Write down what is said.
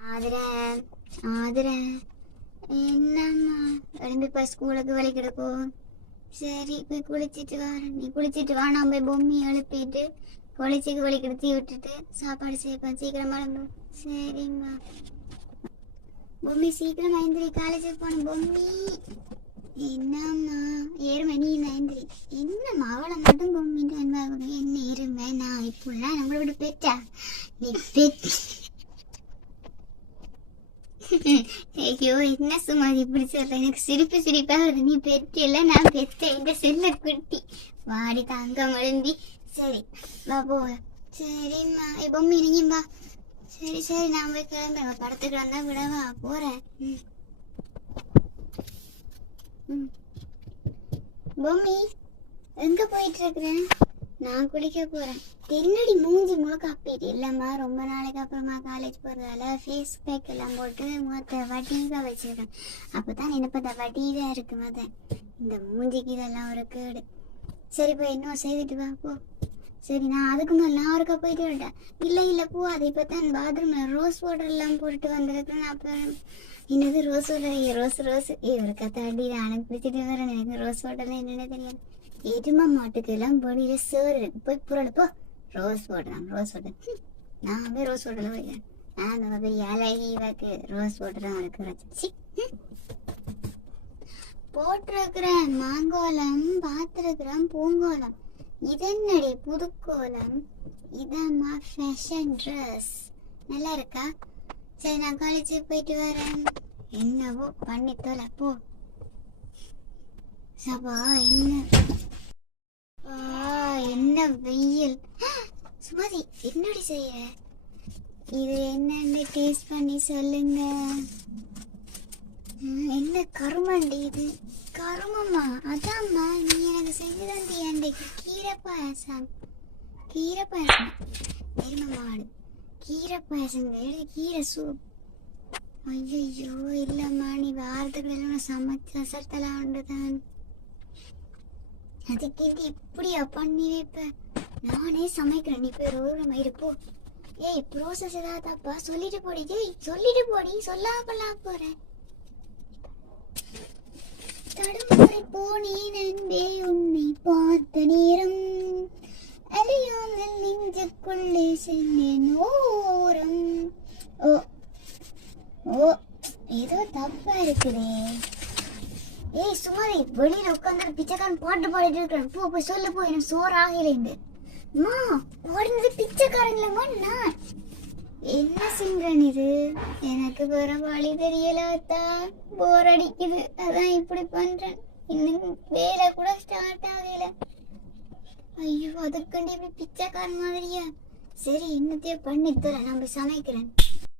ஆதிர ஆதிர என்னம்மா எழும்பி போய் ஸ்கூலுக்கு வழி கிடக்கும். சரி போய் குளிச்சிட்டு வரேன். நீ குளிச்சிட்டு வா, நான் போய் பொம்மி எழுப்பிட்டு குளிச்சுக்கு வழி கிடத்தி விட்டுட்டு சாப்பாடு செய்ப்பேன். சீக்கிரமா எழும்பு. சரிம்மா. பொம்மி சீக்கிரம் ஐந்திரி, காலேஜுக்கு போன பொம்மி. என்னம்மா 7 மணி ஐந்திரி. என்னம்மா அவளை மட்டும் பொம்மிட்டு அன்பாக என்ன இருமை நான் இப்படிலாம் நம்மளை விட பெற்றா நீ பெற்று. ஐயோ என்ன சும்மா இப்படி சொல்ற, எனக்கு சிரிப்பா வருது. நீ பெற்றியல்ல, நான் பெற்ற இந்த செல்ல குட்டி வாடி தங்கம் எழுந்தி. சரி வா போ. சரிம்மா பொம்மி நீயும் வா. சரி சரி நான் போய் கிளம்புறேன். படத்துக்கு வந்தா விடவா போறேன். பொம்மி எங்க போயிட்டு இருக்கிறேன்? நான் குளிக்க போறேன். என்னடி மூஞ்சி முழுக்க அப்பிட்டு இல்லம்மா, ரொம்ப நாளைக்கு அப்புறமா காலேஜ் போறதால ஃபேஸ் பேக் எல்லாம் போட்டு முகத்தை வட்டிவா வச்சிருக்கேன். அப்பதான் நினைப்பத வட்டிவா இருக்கு மத. இந்த மூஞ்சிக்கு இதெல்லாம் ஒரு கேடு. சரி போய் இன்னும் செய்துட்டு வா போ. சரி நான் அதுக்கு மேல நான் ஒருக்கா போயிட்டு விட்டேன். இல்ல போ, அது இப்பதான் பாத்ரூம்ல ரோஸ் வாட்டர் எல்லாம் போட்டு வந்திருக்கேன். அப்புறம் என்னது ரோஸ் வாட்டர் ரோஸ் ஒரு கத்தாடி எனக்கு பிடிச்சிட்டு வரேன். எனக்கு ரோஸ் வாட்டர்ல என்னென்ன தெரியாது. எருமை மாட்டுக்கு எல்லாம் பொடியில சேர் இருக்கு. போய் புரடு போ. ரோஸ் வாட்டர் நான் போய் ரோஸ் வாட்டர்ல போய்க்கிறேன். நான் பெரிய அழகிவாக்கு ரோஸ் வாட்டர் தான் அவனுக்கு வச்சு போட்டிருக்கிறேன். மாங்கோலம் பார்த்துருக்கிறேன். பூங்கோலம் இதென்னடி புதுக்கோலம். இதம்மா ஃபேஷன் ட்ரெஸ் நல்லா இருக்கா? சரி நான் காலேஜுக்கு போயிட்டு வரேன். என்னவோ பண்ணி தோல போ. சபா என்ன வெயில். சுமதி என்னடி செய்ய? இது என்னன்னு டேஸ்ட் பண்ணி சொல்லுங்க. என்ன கருமண்டி இது? கருமம்மா? அதாம்மா நீ எனக்கு செஞ்சுதான் அன்றைக்கு கீரை பாயசம் எருமை மாடு கீரை பாயசம் கீரை சூப். ஐயோ இல்லம்மா, நீ வாரத்துக்கு எல்லாம் சமைச்சு அசத்தலாம் உண்டுதான். அதுக்கு இப்படியா பண்ணி வைப்ப? நானே சமைக்கிறேன், நீ போய் ரோடு இருப்போ. ஏய் ப்ரோசஸ் ஏதாவது தப்பா சொல்லிட்டு போடி. சொல்லிட்டு போடி, சொல்லாமலாம் போறேன். தடுமாறி போனேன் அன்பே உன்னை பார்த்த நேரம், அலையாமல் நெஞ்சுக்குள்ளே சென்றேன் ஓரம். ஓ ஏதோ தப்பா இருக்குதே. ஏய் சுமாரி வெளியில உட்காந்து பிச்சைக்காரன் பாட்டு பாடிட்டு இருக்கிறேன். போய் சொல்லு போ, எனக்கு சோறு ஆகலைண்டு. மா ஓடினது பிச்சைக்காரங்களம்மா. நான் என்ன சிம்ரன் இது? எனக்கு வேற வழி தெரியலாத்தா, போர் அடிக்குது, அதான் இப்படி பண்றேன். இன்னும் வேலை கூட ஸ்டார்ட் ஆகல. ஐயோ அதுக்கண்டி இப்படி பிச்சைக்காரன் மாதிரியா? சரி இன்னத்தையும் பண்ணி தரேன், நான் போய் சமைக்கிறேன்.